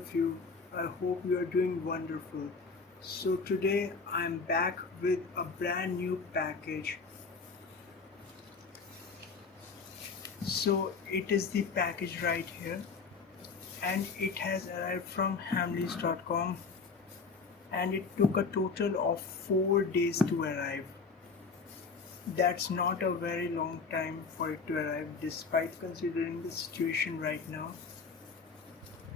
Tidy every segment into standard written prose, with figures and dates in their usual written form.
of you. I hope you are doing wonderful. So today I'm back with a brand new package. So it is the package right here, and it has arrived from hamleys.com, and it took a total of 4 days to arrive. That's not a very long time for it to arrive despite considering the situation right now.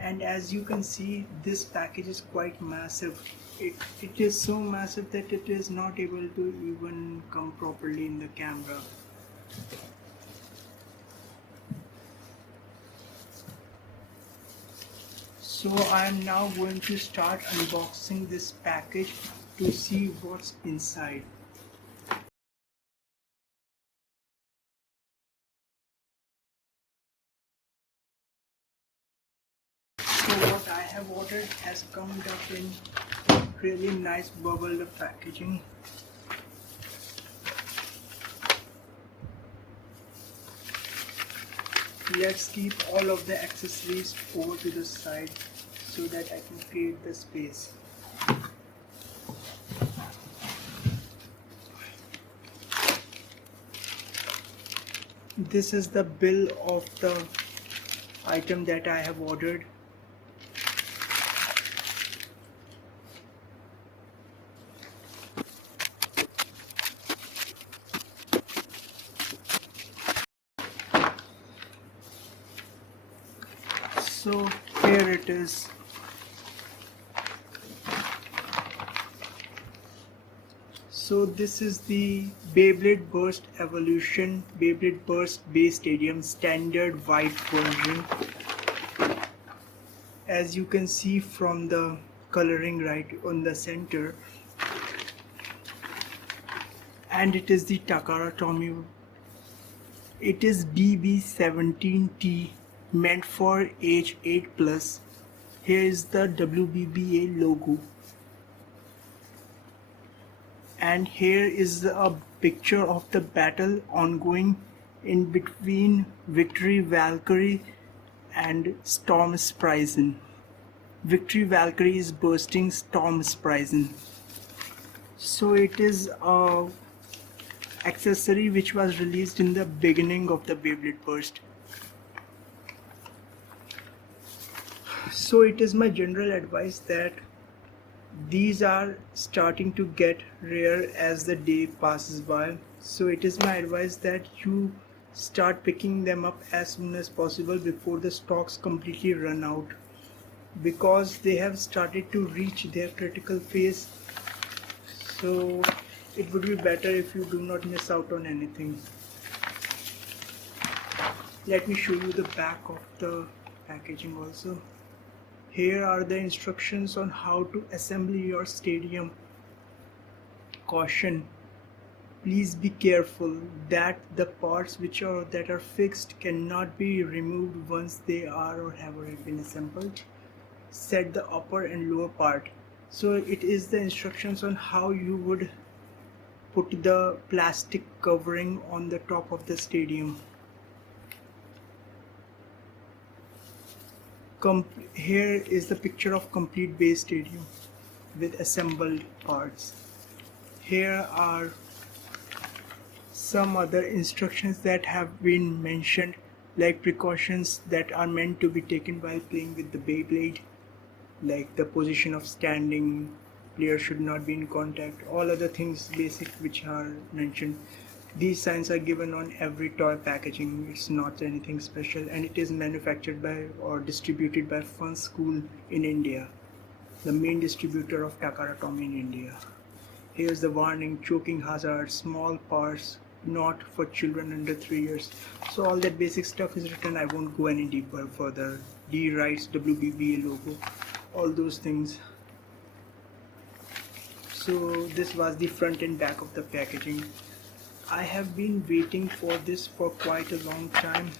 And as you can see, this package is quite massive. It is so massive that it is not able to even come properly in the camera. So I am now going to start unboxing this package to see what's inside. So what I have ordered has come up in really nice bubbled up packaging. Let's keep all of the accessories over to the side so that I can create the space. This is the bill of the item that I have ordered. So here it is. So this is the Beyblade Burst Evolution Beyblade Burst Base Stadium standard white version. As you can see from the coloring right on the center, and it is the TAKARATOMY. It is BB17T, meant for age 8+. Here is the WBBA logo. And here is a picture of the battle ongoing in between Victory Valkyrie and Storm Sprisen. Victory Valkyrie is bursting Storm Sprisen. So it is a accessory which was released in the beginning of the Beyblade Burst. So it is my general advice that these are starting to get rare as the day passes by. So it is my advice that you start picking them up as soon as possible before the stocks completely run out, because they have started to reach their critical phase. So it would be better if you do not miss out on anything. Let me show you the back of the packaging also. Here are the instructions on how to assemble your stadium. Caution: please be careful that the parts that are fixed cannot be removed once they are or have already been assembled. Set the upper and lower part. So it is the instructions on how you would put the plastic covering on the top of the stadium. Here is the picture of complete base stadium with assembled parts. Here are some other instructions that have been mentioned, like precautions that are meant to be taken while playing with the Beyblade, like the position of standing, player should not be in contact, all other things basic which are mentioned. These signs are given on every toy packaging. It's not anything special, and it is manufactured by or distributed by Funskool in India, the main distributor of TAKARATOMY in India. Here's the warning: choking hazard, small parts, not for children under 3 years. So all that basic stuff is written. I won't go any deeper further. D writes WBBA logo, all those things. So this was the front and back of the packaging. I have been waiting for this for quite a long time.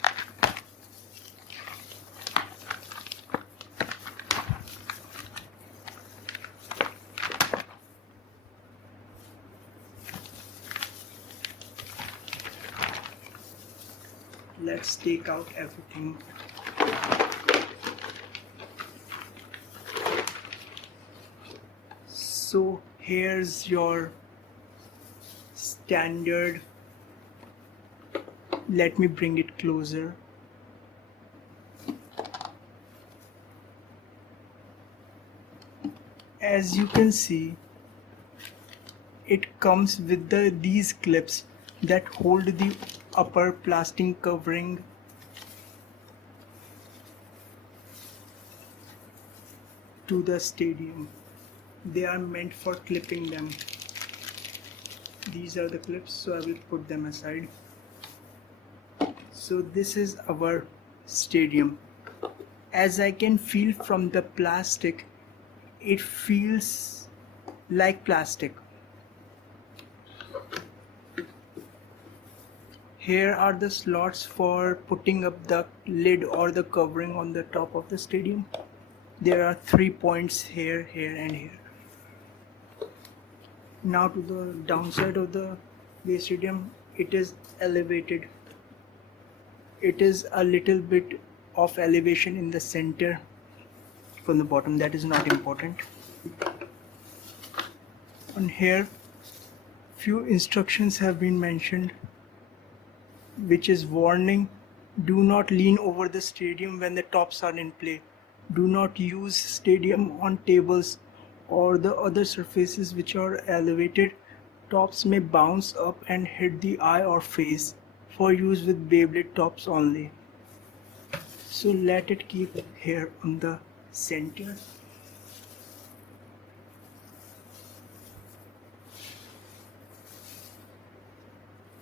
Let's take out everything. So here's your standard, let me bring it closer. As you can see, it comes with these clips that hold the upper plastic covering to the stadium. They are meant for clipping them. These are the clips, so I will put them aside. So this is our stadium. As I can feel from the plastic, it feels like plastic. Here are the slots for putting up the lid or the covering on the top of the stadium. There are 3 points here, here and here. Now to the downside of the stadium, it is elevated. It is a little bit of elevation in the center from the bottom, that is not important. On here, few instructions have been mentioned, which is warning: do not lean over the stadium when the tops are in play. Do not use stadium on tables or the other surfaces which are elevated. Tops may bounce up and hit the eye or face. For use with Beyblade tops only. So let it keep here on the center.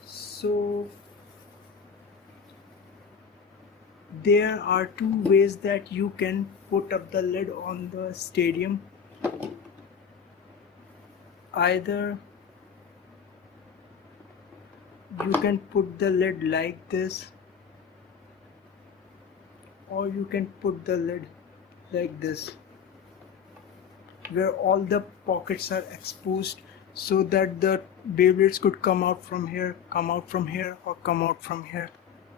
So there are 2 ways that you can put up the lid on the stadium. Either you can put the lid like this, or you can put the lid like this, where all the pockets are exposed, so that the Beyblades could come out from here, come out from here, or come out from here.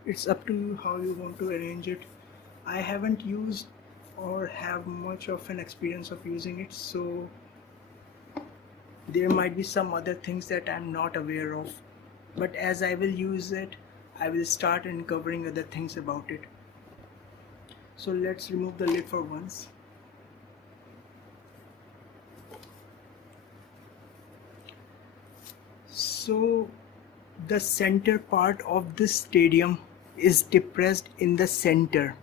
It's up to you how you want to arrange it. I haven't used or have much of an experience of using it, so there might be some other things that I'm not aware of. But as I will use it, I will start uncovering other things about it. So let's remove the lid for once. So the center part of this stadium is depressed in the center.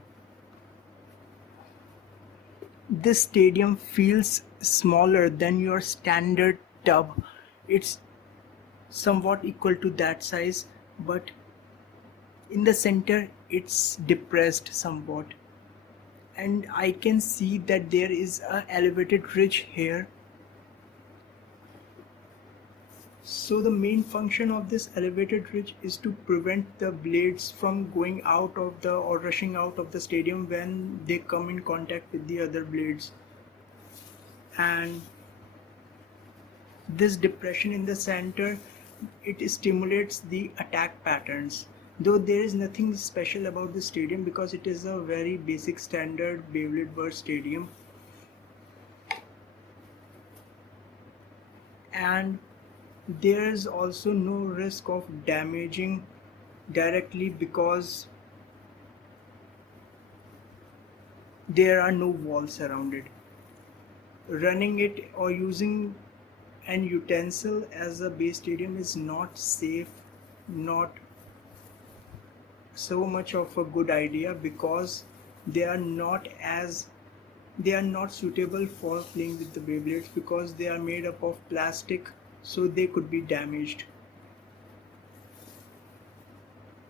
This stadium feels smaller than your standard tub. It's somewhat equal to that size, but in the center it's depressed somewhat, and I can see that there is a elevated ridge here. So the main function of this elevated ridge is to prevent the blades from going out of the or rushing out of the stadium when they come in contact with the other blades. And this depression in the center, it stimulates the attack patterns. Though there is nothing special about the stadium because it is a very basic standard Beyblade Burst stadium. And there is also no risk of damaging directly because there are no walls around it. Running it or using an utensil as a base stadium is not safe, not so much of a good idea, because they are not suitable for playing with the Beyblades because they are made up of plastic, so they could be damaged.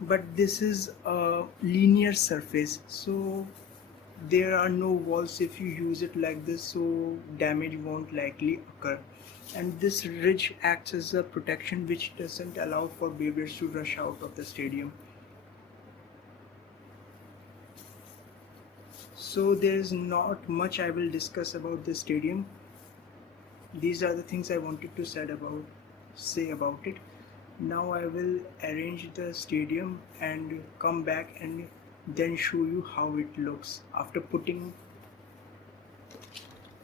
But this is a linear surface, so there are no walls if you use it like this, so damage won't likely occur. And this ridge acts as a protection which doesn't allow for Beyblades to rush out of the stadium. So there is not much I will discuss about the stadium. These are the things I wanted to say about it. Now I will arrange the stadium and come back and then show you how it looks after putting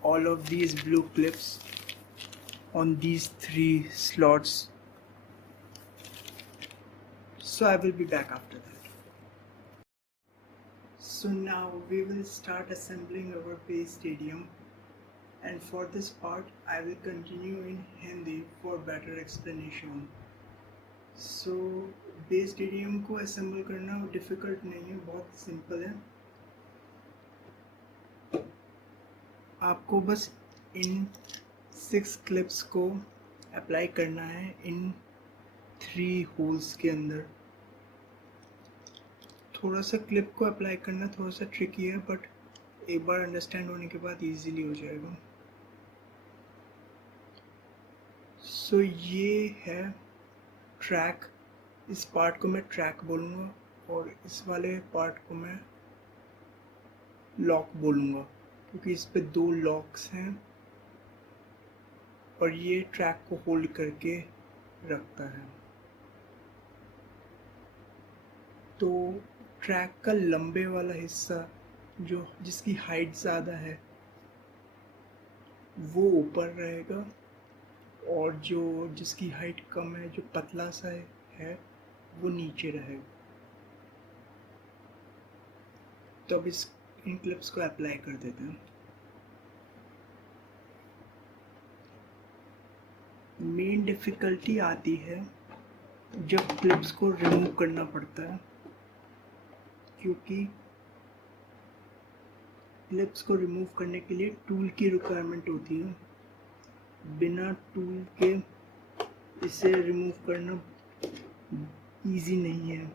all of these blue clips on these 3 slots. So I will be back after that. So now we will start assembling our base stadium, and for this part I will continue in Hindi for better explanation. So base stadium को assemble करना difficult नहीं है, बहुत simple है. आपको बस इन 6 clips को apply करना है इन 3 होल्स के अंदर. थोड़ा सा क्लिप को अप्लाई करना थोड़ा सा ट्रिकी है, बट एक बार अंडरस्टैंड होने के बाद इजीली हो जाएगा. सो ये है ट्रैक. इस पार्ट को मैं ट्रैक बोलूँगा और इस वाले पार्ट को मैं लॉक बोलूँगा, क्योंकि इस पे 2 लॉक्स हैं और ये ट्रैक को होल्ड करके रखता है. तो ट्रैक का लंबे वाला हिस्सा जो जिसकी हाइट ज़्यादा है वो ऊपर रहेगा, और जो जिसकी हाइट कम है, जो पतला सा है वो नीचे रहेगा. तो अब इन क्लिप्स को अप्लाई कर देते हैं. मेन डिफ़िकल्टी आती है जब क्लिप्स को रिमूव करना पड़ता है, क्योंकि क्लिप्स को रिमूव करने के लिए टूल की रिक्वायरमेंट होती है. बिना टूल के इसे रिमूव करना इजी नहीं है.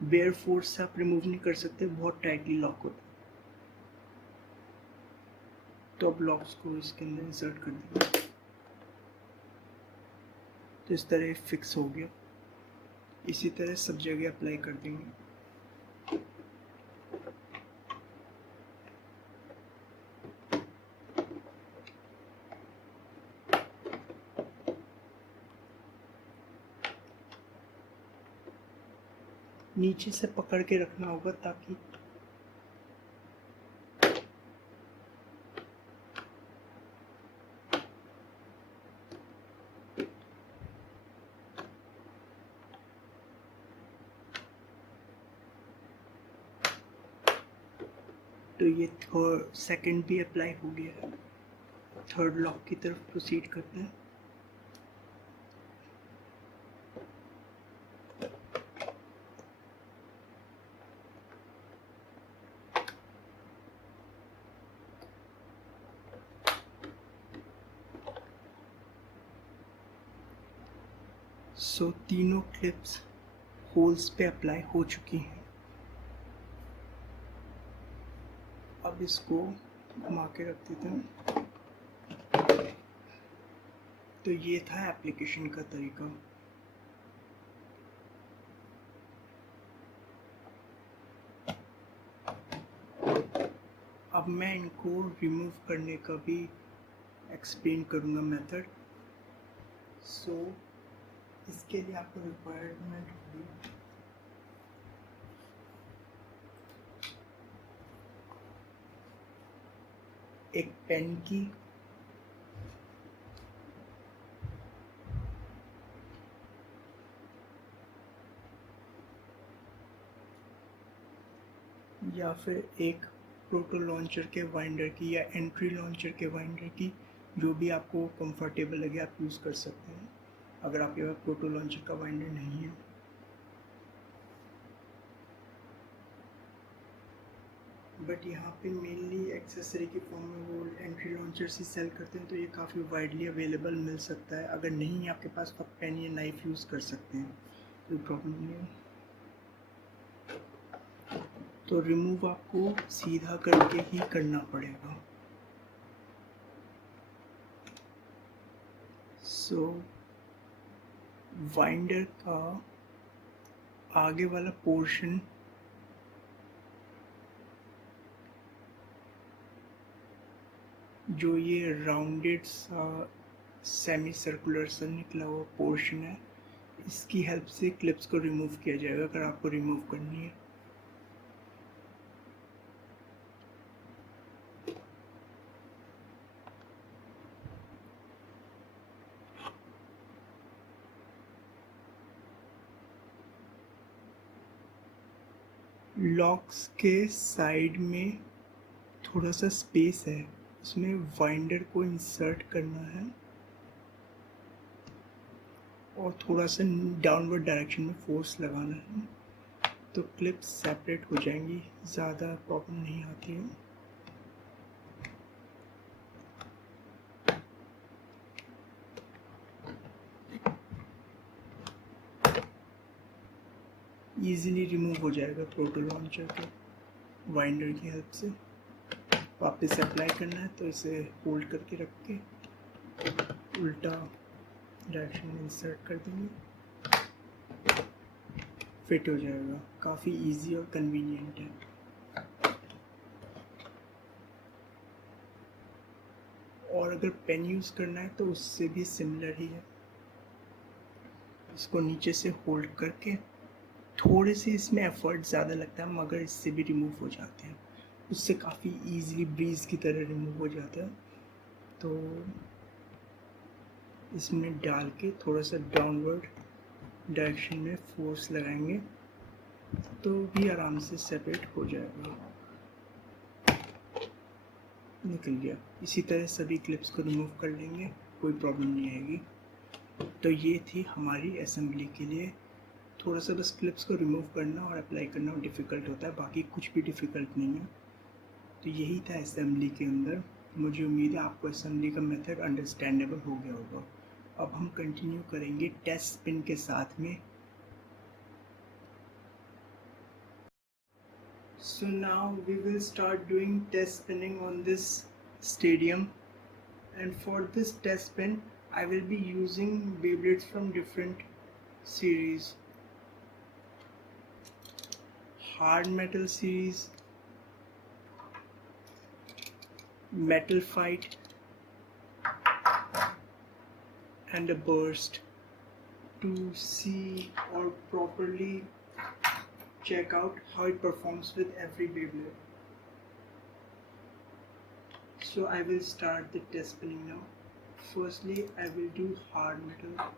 बेयर फोर्स से आप रिमूव नहीं कर सकते, बहुत टाइटली लॉक होता है. तो अब लॉक्स को इसके अंदर इंसर्ट कर देंगे. तो इस तरह फिक्स हो गया. इसी तरह सब जगह अप्लाई कर देंगे. नीचे से पकड़ के रखना होगा ताकि तो ये सेकंड भी अप्लाई हो गया है. थर्ड लॉक की तरफ प्रोसीड करते हैं. सो तीनों क्लिप्स होल्स पे अप्लाई हो चुकी हैं. अब इसको घुमा के रख देते हैं. तो ये था एप्लीकेशन का तरीका. अब मैं इनको रिमूव करने का भी एक्सप्लेन करूँगा मेथड. सो इसके लिए आपको रिक्वायरमेंट होगी एक पेन की, या फिर एक प्रोटो लॉन्चर के वाइंडर की या एंट्री लॉन्चर के वाइंडर की, जो भी आपको कंफर्टेबल लगे आप यूज़ कर सकते हैं अगर आपके पास प्रोटो लॉन्चर का वाइंडर नहीं है. बट यहाँ पे मेनली एक्सेसरी के फॉर्म में वो एंट्री लॉन्चर ही सेल करते हैं, तो ये काफ़ी वाइडली अवेलेबल मिल सकता है. अगर नहीं है आपके पास तो आप पेन या नाइफ यूज़ कर सकते हैं, कोई प्रॉब्लम नहीं है. तो रिमूव आपको सीधा करके ही करना पड़ेगा. सो वाइंडर का आगे वाला पोर्शन जो ये राउंडेड सा सेमी सर्कुलर सा निकला हुआ पोर्शन है, इसकी हेल्प से क्लिप्स को रिमूव किया जाएगा अगर आपको रिमूव करनी है. लॉक्स के साइड में थोड़ा सा स्पेस है, उसमें वाइंडर को इंसर्ट करना है और थोड़ा सा डाउनवर्ड डायरेक्शन में फोर्स लगाना है, तो क्लिप्स सेपरेट हो जाएंगी, ज़्यादा प्रॉब्लम नहीं आती है। ईज़िली रिमूव हो जाएगा प्रोटो लॉन्चर के वाइंडर की हेल्प से। वापस अप्लाई करना है तो इसे होल्ड करके रख के उल्टा डायरेक्शन में इंसर्ट कर देंगे, फिट हो जाएगा। काफ़ी इजी और कन्वीनियंट है। और अगर पेन यूज़ करना है तो उससे भी सिमिलर ही है। इसको नीचे से होल्ड करके, थोड़े से इसमें एफर्ट ज़्यादा लगता है मगर इससे भी रिमूव हो जाते हैं, उससे काफ़ी इजीली ब्रीज की तरह रिमूव हो जाता है। तो इसमें डाल के थोड़ा सा डाउनवर्ड डायरेक्शन में फोर्स लगाएंगे तो भी आराम से सेपरेट हो जाएगा। निकल गया। इसी तरह सभी क्लिप्स को रिमूव कर लेंगे, कोई प्रॉब्लम नहीं आएगी। तो ये थी हमारी असेंबली के लिए। थोड़ा सा बस क्लिप्स को रिमूव करना और अप्लाई करना डिफ़िकल्ट होता है, बाकी कुछ भी डिफ़िकल्ट नहीं है। तो यही था असेंबली के अंदर। मुझे उम्मीद है आपको असेंबली का मेथड अंडरस्टैंडेबल हो गया होगा। अब हम कंटिन्यू करेंगे टेस्ट स्पिन के साथ में। So now we will start doing test spinning on this stadium, and for this test spin I will be using Beyblades from different series: hard metal series, metal fight, and a burst, to see or properly check out how it performs with every Beyblade. So I will start the test spinning now. Firstly, I will do hard metal.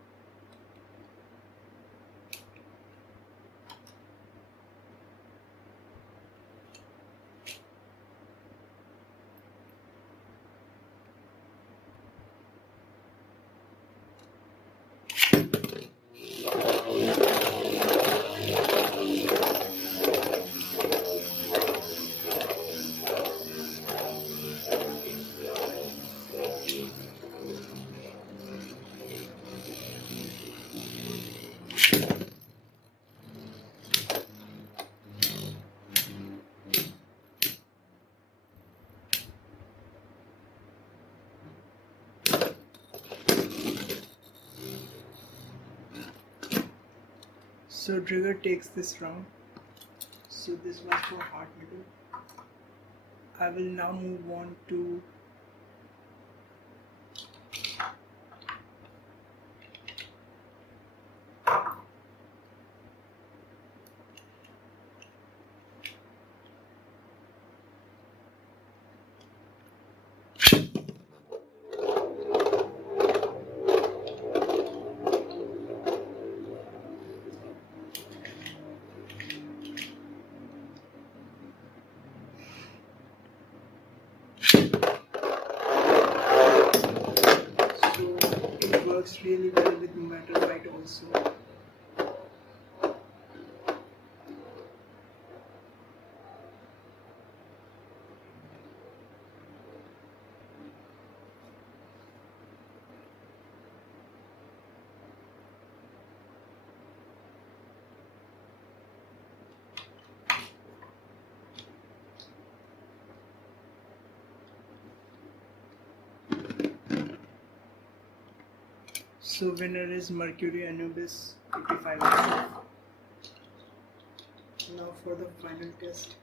So Trigger takes this round. So this was for hard metal. I will now move on to works really well with metal fight also. So winner is Mercury Anubis 85. Now for the final test.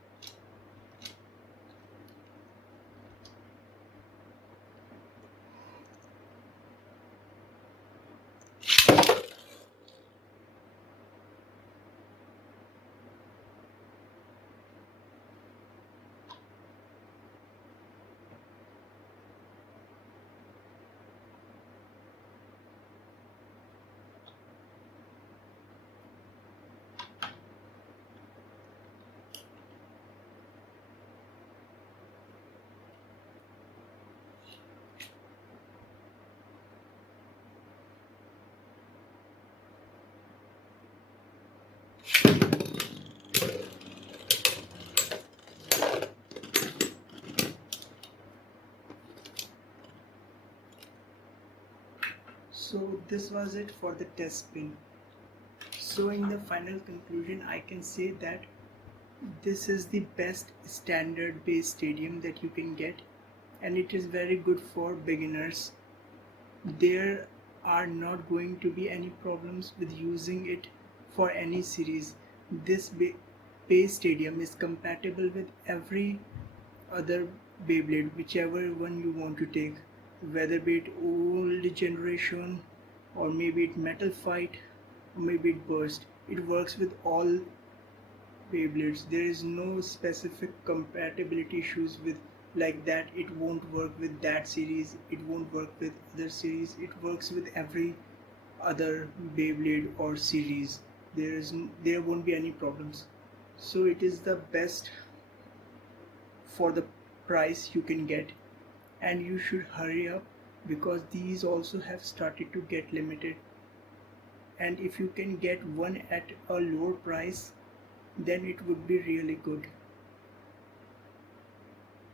So this was it for the test spin. So in the final conclusion, I can say that this is the best standard based stadium that you can get, and it is very good for beginners. There are not going to be any problems with using it for any series. This base stadium is compatible with every other Beyblade, whichever one you want to take, whether be it old generation or maybe it metal fight or maybe it burst. It works with all Beyblades. There is no specific compatibility issues with like that it won't work with that series, it won't work with other series. It works with every other Beyblade or series. There won't be any problems. So it is the best for the price you can get, and you should hurry up because these also have started to get limited, and if you can get one at a lower price, then it would be really good.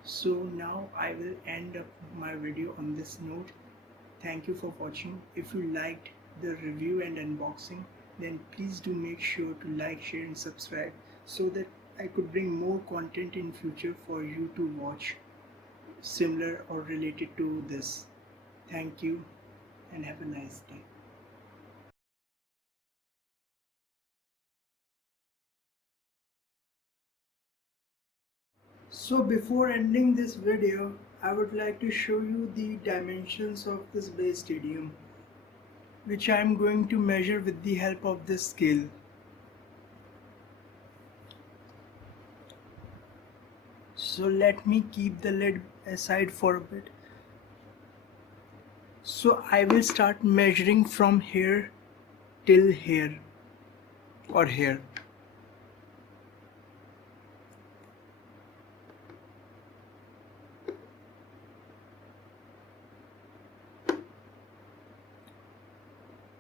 So now I will end up my video on this note. Thank you for watching. If you liked the review and unboxing, then please do make sure to like, share and subscribe so that I could bring more content in future for you to watch similar or related to this. Thank you and have a nice day. So before ending this video, I would like to show you the dimensions of this base stadium, which I am going to measure with the help of this scale. So let me keep the lid aside for a bit. So I will start measuring from here till here or here.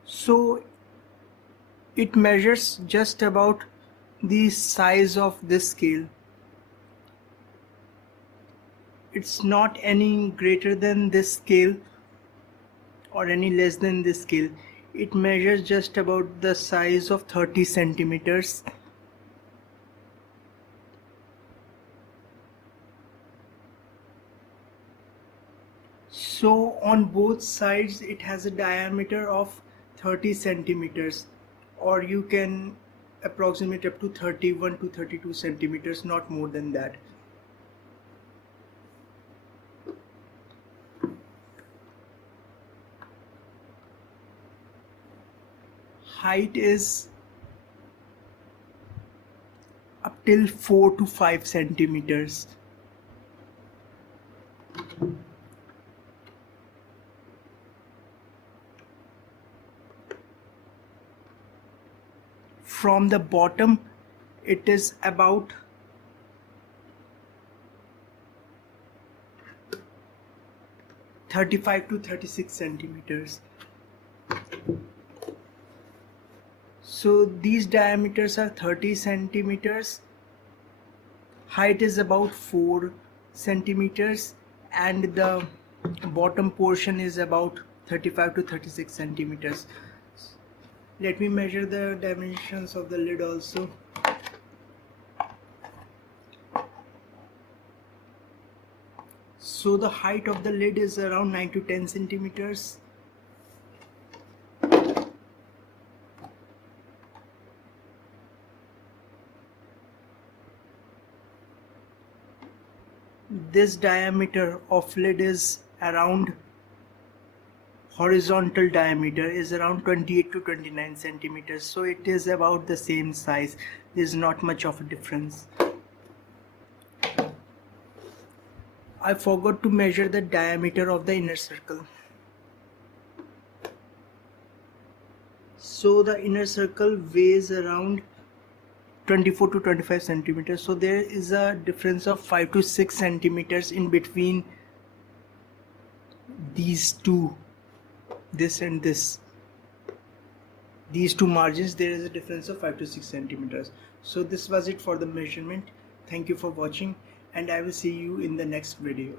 So it measures just about the size of this scale. It's not any greater than this scale or any less than this scale. It measures just about the size of 30 centimeters. So on both sides it has a diameter of 30 centimeters, or you can approximate up to 31 to 32 centimeters, not more than that. Height is up till 4 to 5 centimeters. From the bottom it is about 35 to 36 centimeters. So these diameters are 30 centimeters, height is about 4 centimeters, and the bottom portion is about 35 to 36 centimeters. Let me measure the dimensions of the lid also. So the height of the lid is around 9 to 10 centimeters. This diameter of lid is around, horizontal diameter is around 28 to 29 centimeters. So it is about the same size. There is not much of a difference. I forgot to measure the diameter of the inner circle. So the inner circle weighs around 24 to 25 centimeters. So there is a difference of 5 to 6 centimeters in between these two, this and this. These two margins, there is a difference of 5 to 6 centimeters. So this was it for the measurement. Thank you for watching, and I will see you in the next video.